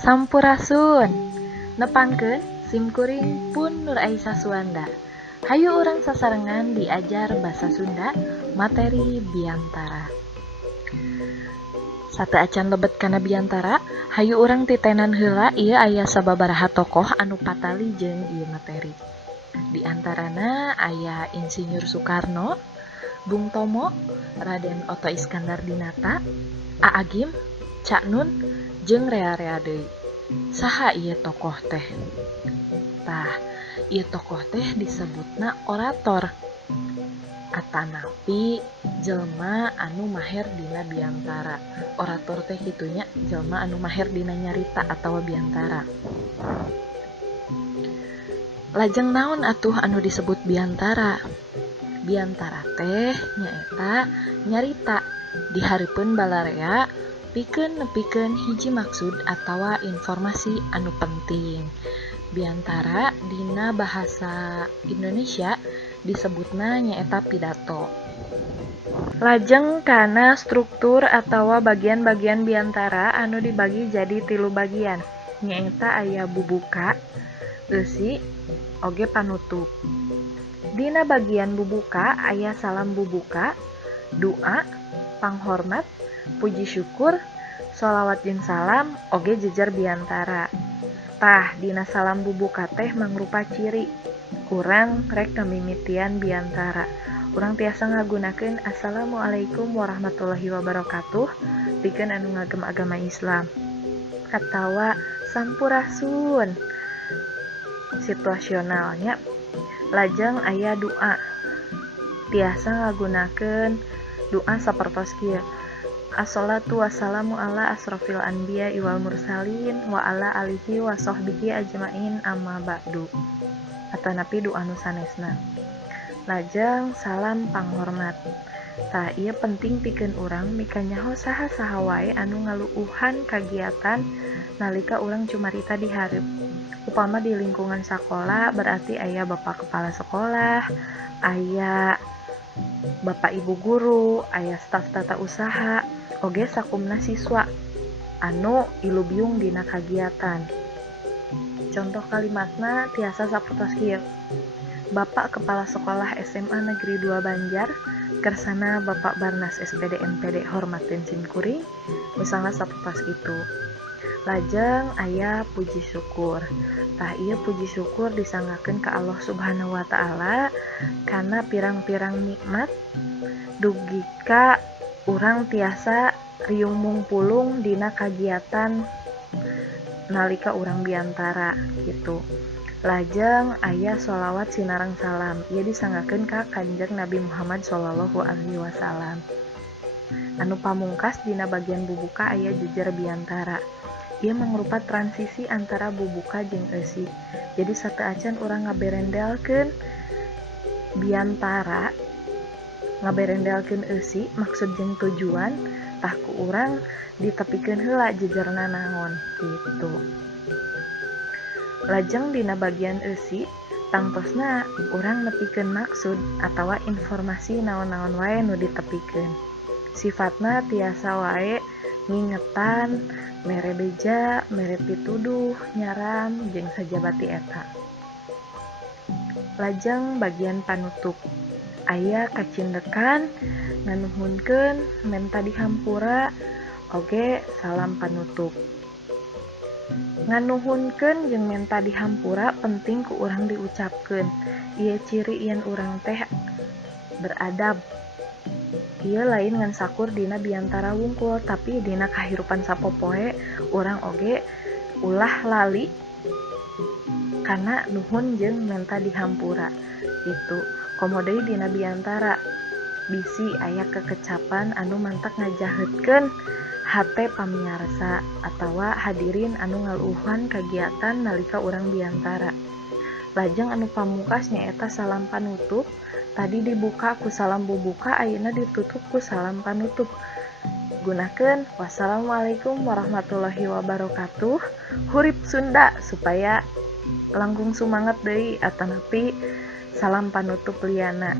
Sampurasun nepangkeun simkuring pun Nur Aisyah Suwanda. Hayu urang sasarengan diajar basa Sunda materi Biantara. Sate acan lebet kana Biantara, hayu urang titenan heula ieu aya sababaraha tokoh anu patali jeung ieu materi. Di antarana aya Insinyur Soekarno, Bung Tomo, Raden Oto Iskandar Dinata, Aagim, Cak Nun, jeung rea-rea deui. Saha ieu tokoh teh? Tah, ieu tokoh teh disebutna orator. Atanapi jelma anu maher dina Biantara. Orator teh kitunya jelma anu maher dina nyarita atawa Biantara. Lajeng naon atuh anu disebut Biantara? Biantara teh nyaeta nyarita dihareupeun balarea pikeun nepikeun hiji maksud atawa informasi anu penting. Biantara dina bahasa Indonesia disebutna nyaeta pidato. Lajeng kana struktur atawa bagian-bagian Biantara anu dibagi jadi 3 bagian. Nyaeta aya bubuka, eusi, oge panutup. Dina bagian bubuka aya salam bubuka, doa, panghormat, puji syukur, sholawat jeung salam, oge jejer Biantara. Tah, dina salam bubuka teh mangrupa ciri. Urang rek kamimitian Biantara. Urang tiasa ngagunakeun Assalamualaikum warahmatullahi wabarakatuh pikeun anu ngagem agama Islam. Atawa Sampurasun. Situasionalnya lajeng aya doa. Tiasa ngagunakeun doa sapertos kieu. Assalatu wassalamu ala asrofil anbiya wal mursalin wa ala alihi wa sahbihi ajmain amma ba'du. Atanapi doa nu sanesna. Lajeng salam panghormat. Tah ieu penting pikeun urang mika nyaho saha-saha wae anu ngaluuhan kagiatan nalika urang cumarita di hareup. Upama di lingkungan sakola berarti aya bapak kepala sekolah, aya bapak ibu guru, aya staf tata usaha, oge sakumna siswa anu ilubiung dina kagiatan. Contoh kalimatna tiasa sapertos kieu. Bapak Kepala Sekolah SMA Negeri 2 Banjar, kersana Bapak Barnas SPD MPD hormatin simkuring, misalnya sapertos kitu. Lajeng aya puji syukur. Tah ieu puji syukur disangakeun ka Allah Subhanahu wa taala kana pirang-pirang nikmat dugi ka urang tiasa riung mungpulung dina kagiatan nalika urang Biantara gitu. Lajeng aya sholawat sinareng salam. Ieu disangakeun ka Kanjeng Nabi Muhammad sallallahu alaihi wasallam. Anu pamungkas dina bagian bubuka aya jejer Biantara. Ieu mangrupa transisi antara bubuka jeung eusi. Jadi sateuacan urang ngaberendelkeun Biantara, ngaberendelkeun eusi maksud jeung tujuan, tah ku urang ditepikeun heula jejerna naon gitu. Lajeng dina bagian eusi tangtosna urang nepikeun maksud atawa informasi naon-naon wae nu ditepikeun. Sifatna tiasa wae ngingetan, mere beja, mere pituduh, nyaram, jeung sajabati eta. Lajeng bagian panutup. Aya kacindekan, nganuhunkeun, menta dihampura, oge salam panutup. Nganuhunkeun jeung menta dihampura penting ku urang diucapkeun. Ieu ciri yen urang teh beradab. Ieu lain ngan sakur dina Biantara wungkul, tapi dina kahirupan sapopoe urang oge ulah lali kana nuhun jeung menta dihampura. Gitu. Komo deui dina Biantara bisi aya kekecapan anu mantak ngajaheutkeun hate pamiarsa atawa hadirin anu ngaluuhan kagiatan nalika urang Biantara. Lajeng anu pamungkas nyaeta salam panutup. Tadi dibuka ku salam bubuka, ayeuna ditutup ku salam panutup. Gunakeun wassalamualaikum warahmatullahi wabarakatuh. Hurip Sunda supaya langkung sumanget deui atanapi salam panutup liana.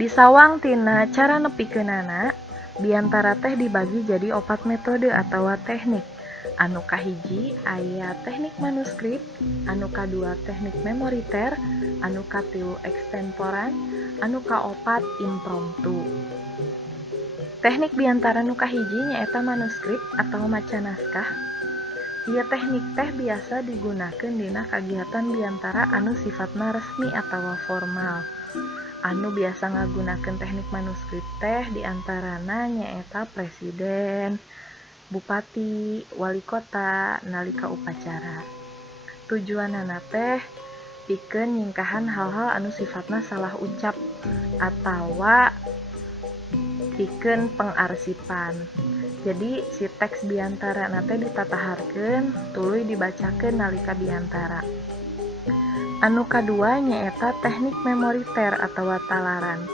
Disawang tina cara nepikeunana, Biantara teh dibagi jadi 4 metode atawa teknik. Anu kahiji aya teknik manuskrip, anu kadua teknik memoriter, anu katilu extemporan, anu kaopat impromptu. Teknik biantara nu kahiji nyaeta manuskrip atau maca naskah. Ieu teknik teh biasa digunakeun dina kagiatan biantara anu sifatna resmi atawa formal. Anu biasa ngagunakeun teknik manuskrip teh diantarana nyaeta presiden, bupati, wali kota nalika upacara. Tujuanana teh pikeun nyingkahan hal-hal anu sifatna salah ucap atawa pikeun pengarsipan. Jadi si teks biantara teh ditataharkeun tuluy dibacakeun nalika biantara. Anu kadua nyaeta teknik memoriter atawa talaran.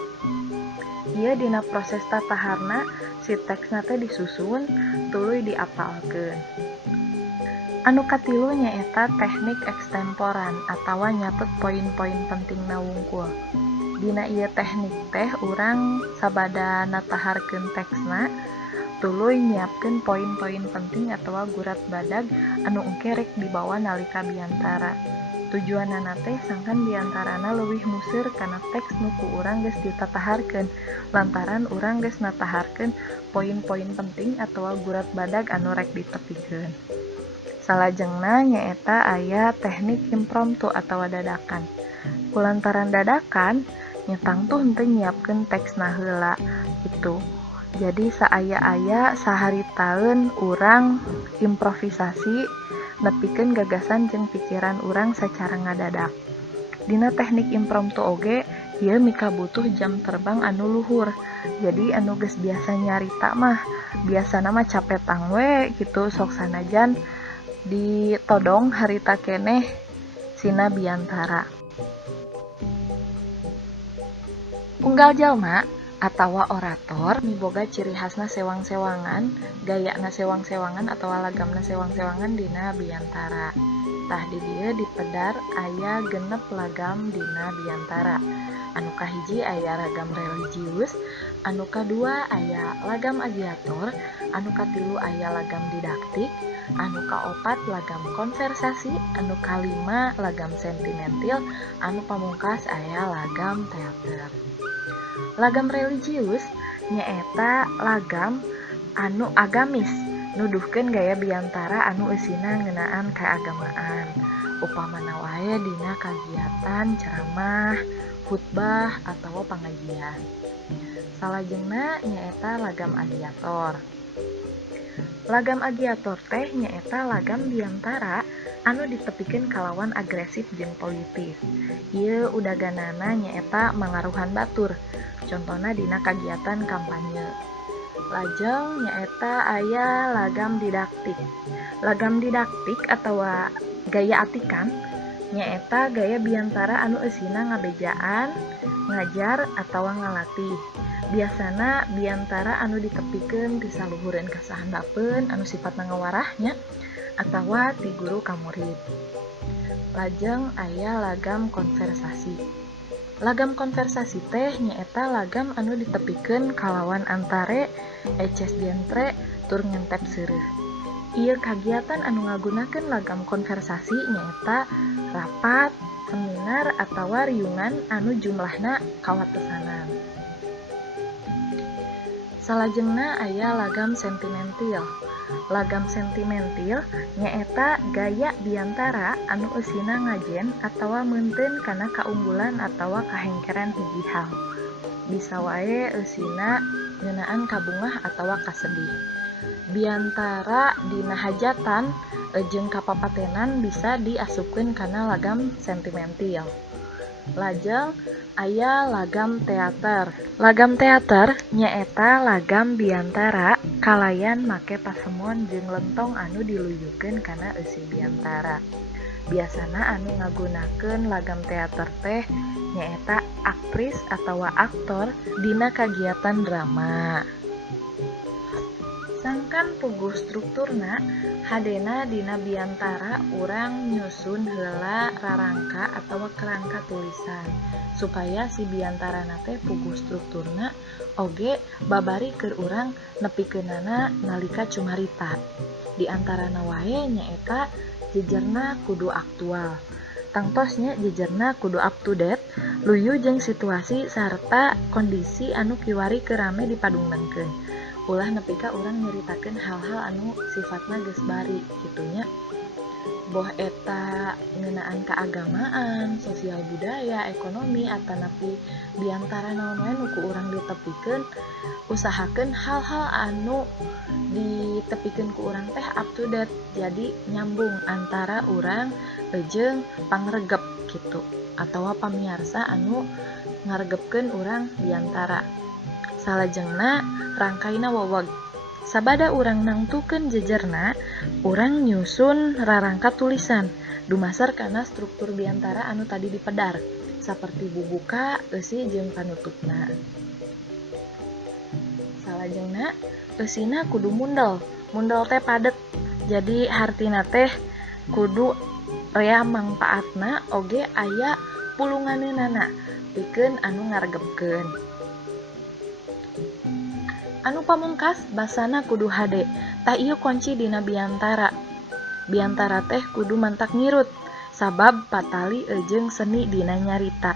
Ieu dina proses tataharna si teksna teh disusun tuluy diapalkeun. Anu katilu nyaeta teknik extemporan atawa nyatet poin-poin pentingna wungkul. Dina ieu teknik teh urang sabada nataharkeun teksna tuluy nyiapkeun poin-poin penting atawa gurat badag anu engke rek dibawa nalika biantara. Tujuanana teh sangkan biantarana leuwih museur kana teks nu ku urang geus ditataharkeun lantaran urang geus nataharkeun poin-poin penting atawa gurat badag anu rek ditepikeun. Salajengna nyaeta aya teknik impromptu atawa dadakan. Kulantaran dadakan nya tangtuh henteu nyiapkeun teksna heula itu. Jadi saaya-aya saharitaeun urang improvisasi nepikeun gagasan jeung pikiran urang sacara ngadadak. Dina teknik impromptu oge ieu mika butuh jam terbang anu luhur. Jadi anu geus biasa nyarita mah biasana mah capetang we kitu sok sanajan ditodong harita keneh sina biantara. Unggal jalma atawa orator miboga ciri khasna sewang-sewangan, gayana sewang-sewangan atawa lagamna sewang-sewangan dina biantara. Tah di dieu dipedar aya genep lagam dina biantara. Anu kahiji aya lagam religius, anu kadua aya lagam agiator, anu katilu aya lagam didaktik, anu kaopat lagam konversasi, anu kalima lagam sentimentil, anu pamungkas aya lagam teater. Lagam religius nyaeta lagam anu agamis nuduhkeun gaya biantara anu eusina ngeunaan keagamaan. Upamana wae dina kagiatan ceramah, khutbah atawa pangajian. Salajengna nyaeta lagam agiator. Lagam agiator teh nyaeta lagam biantara anu ditepikeun kalawan agresif jeung politis. Ieu udaganana nyaeta mangaruhan batur. Contohna dina kagiatan kampanye. Lajeng nyaeta aya lagam didaktik. Lagam didaktik atawa gaya atikan nyaeta gaya biantara anu eusina ngabejaan, ngajar atawa ngalatih. Biasana biantara anu ditepikeun ti saluhureun ka sahandapeun anu sifatna ngawarahnya atawa ti guru ka murid. Lajeng aya lagam konversasi. Lagam konversasi teh nyaeta lagam anu ditepikeun kalawan antare eces dientre tur ngentep seureus. Ieu kagiatan anu ngagunakeun lagam konversasi nyaeta rapat, seminar atawa riungan anu jumlahna kawatesanan. Salajengna aya lagam sentimentil. Lagam sentimentil nyaeta gaya biantara anu eusina ngajen atawa meunteun kana kaunggulan atawa kahengkeran hiji hal. Bisa wae eusina ngeunaan kabungah atawa kasedih. Biantara dina hajatan jeung kapapatenan bisa diasupkeun kana lagam sentimentil. Lajeng aya lagam teater. Lagam teater nyaeta lagam biantara kalayan make pasemon jeung lentong anu diluyukeun kana eusi biantara. Biasana anu ngagunakeun lagam teater teh nyaeta aktris atawa aktor dina kagiatan drama. Sangkan puguh strukturna, hadena dina biantara urang nyusun heula rarangka atawa kerangka tulisan supaya si biantarana teh puguh strukturna oge babari keur urang nepikeunana nalika cumarita. di antarana wae nyaeta jejerna kudu aktual. Tangtosnya jejerna kudu up to date, luyu jeung situasi sarta kondisi anu kiwari kerame dipadungdangkeun. Ulah nepi ka urang nyaritakeun hal-hal anu sifatna geus bari kitunya. Boh eta ngeunaan keagamaan, sosial budaya, ekonomi, atanapi diantara naon wae nu ku urang ditepikeun, usahakeun hal-hal anu ditepikeun ku urang teh up to date, jadi nyambung antara urang jeung pangregep gitu, atawa pamiarsa anu ngaregepkeun urang diantara. Salajengna rangkaina weweg. Sabada urang nangtukeun jejerna, urang nyusun rarangka tulisan dumasar kana struktur biantara anu tadi dipedar, saperti bubuka, eusi jeung panutupna. Salajengna eusina kudu mundel. Mundel teh padet. Jadi hartina teh kudu rea mangpaatna oge aya pulunganeunana pikeun anu ngaregepkeun. Anu pamungkas basana kudu hade, tah ieu kunci dina biantara. Biantara teh kudu mantak ngirut, sabab patali jeung seni dina nyarita.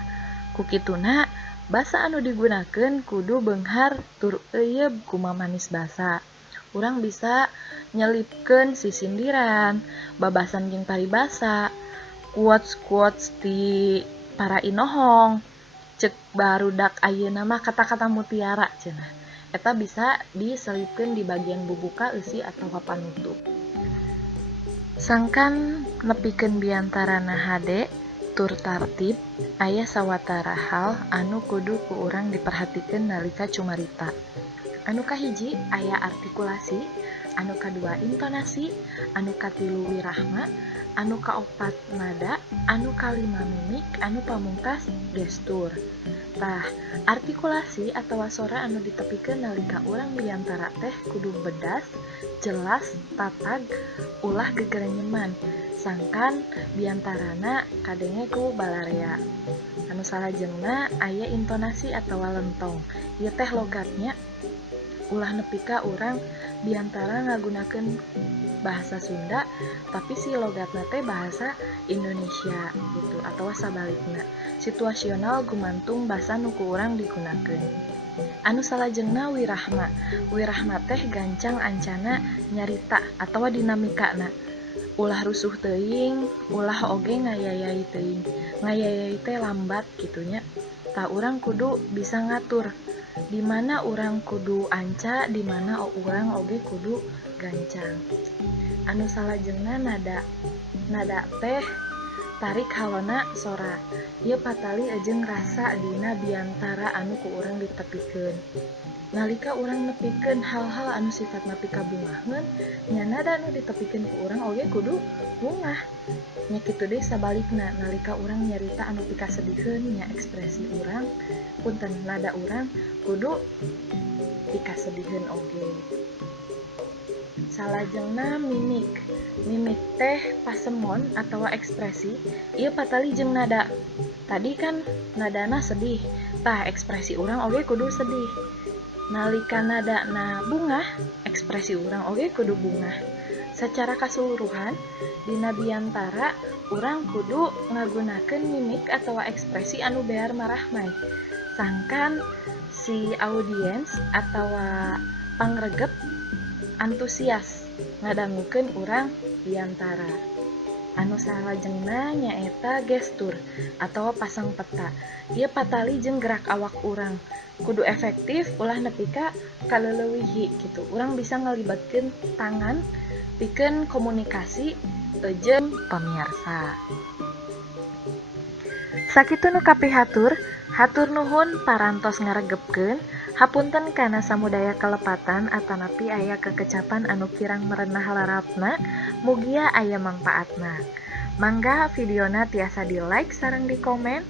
Kukituna, basa anu digunakeun kudu beunghar tur euyeuh kumamanis basa. Urang bisa nyelipkeun sisindiran, babasan jeung paribasa, quotes-quotes ti para inohong, ceuk barudak ayeuna mah kata-kata mutiara cenah. Eta bisa diselipkeun di bagian bubuka, eusi atawa panutup. Sangkan nepikeun biantarana hade tur tartib, aya sawatara hal anu kudu ku urang diperhatikeun nalika cumarita. Anu kahiji aya artikulasi, anu kadua intonasi, anu katilu wirahma, anu kaopat nada, anu kalima mimik, anu pamungkas gestur. Tah, artikulasi atawa sora anu ditepikeun nalika urang biantara teh kudu bedas, jelas, tatag, ulah gegerenyeman, sangkan biantarana kadenge ku balarea. Anu salajengna aya intonasi atawa lentong. Ieu teh logatnya ulah nepi ka urang biantara ngagunakeun bahasa Sunda tapi si logatna teh bahasa Indonesia gitu atawa sabalikna. Situasional gumantung basa nu ku urang digunakeun. Anu salajengna wirahma. Wirahma teh gancang ancana nyarita atawa dinamikana. Ulah rusuh teuing, ulah oge ngayayai teuing. Ngayayai teh lambat gitunya. Tah urang kudu bisa ngatur di mana urang kudu anca, di mana urang oge kudu gancang. Anu salajengna nada. Nada teh tarik halona sora. Ieu patali jeung rasa dina biantara anu ku urang ditepikeun. Nalika urang nepikeun hal-hal anu sifatna pikabungaheun, nya nada anu ditepikeun ku urang oge kudu bungah. Nya kitu deui sabalikna, nalika urang nyarita anu pikasedihkeun nya ekspresi urang, punten nada urang kudu pikasedihkeun oge. Salajengna mimik. Mimik teh pasemon atawa ekspresi, ieu patali jeung nada. Tadi kan nadana sedih, tah ekspresi urang oge kudu sedih. Nalika nadana bungah, ekspresi urang oge kudu bungah. Secara keseluruhan, dina biantara urang kudu ngagunakeun mimik atawa ekspresi anu bear marahmai. Sangkan si audiens atawa pangregep antusias ngadangukeun urang biantara. Anu salajengna nyaeta gestur atawa pasang peta. Ieu patali jeung gerak awak urang. Kudu efektif ulah nepi ka kaleulewihi gitu. Urang bisa ngalibatkeun tangan pikeun komunikasi jeung pamirsa. Sakitu nu kapihatur, hatur nuhun parantos ngaregepkeun. Hapunten kana samudaya kalepatan atanapi aya kekecapan anu kirang merenah larapna, mugia aya mangpaatna. Mangga videona tiasa di like sareng di komen,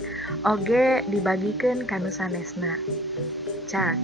oge dibagikeun kanu sanesna. Cak.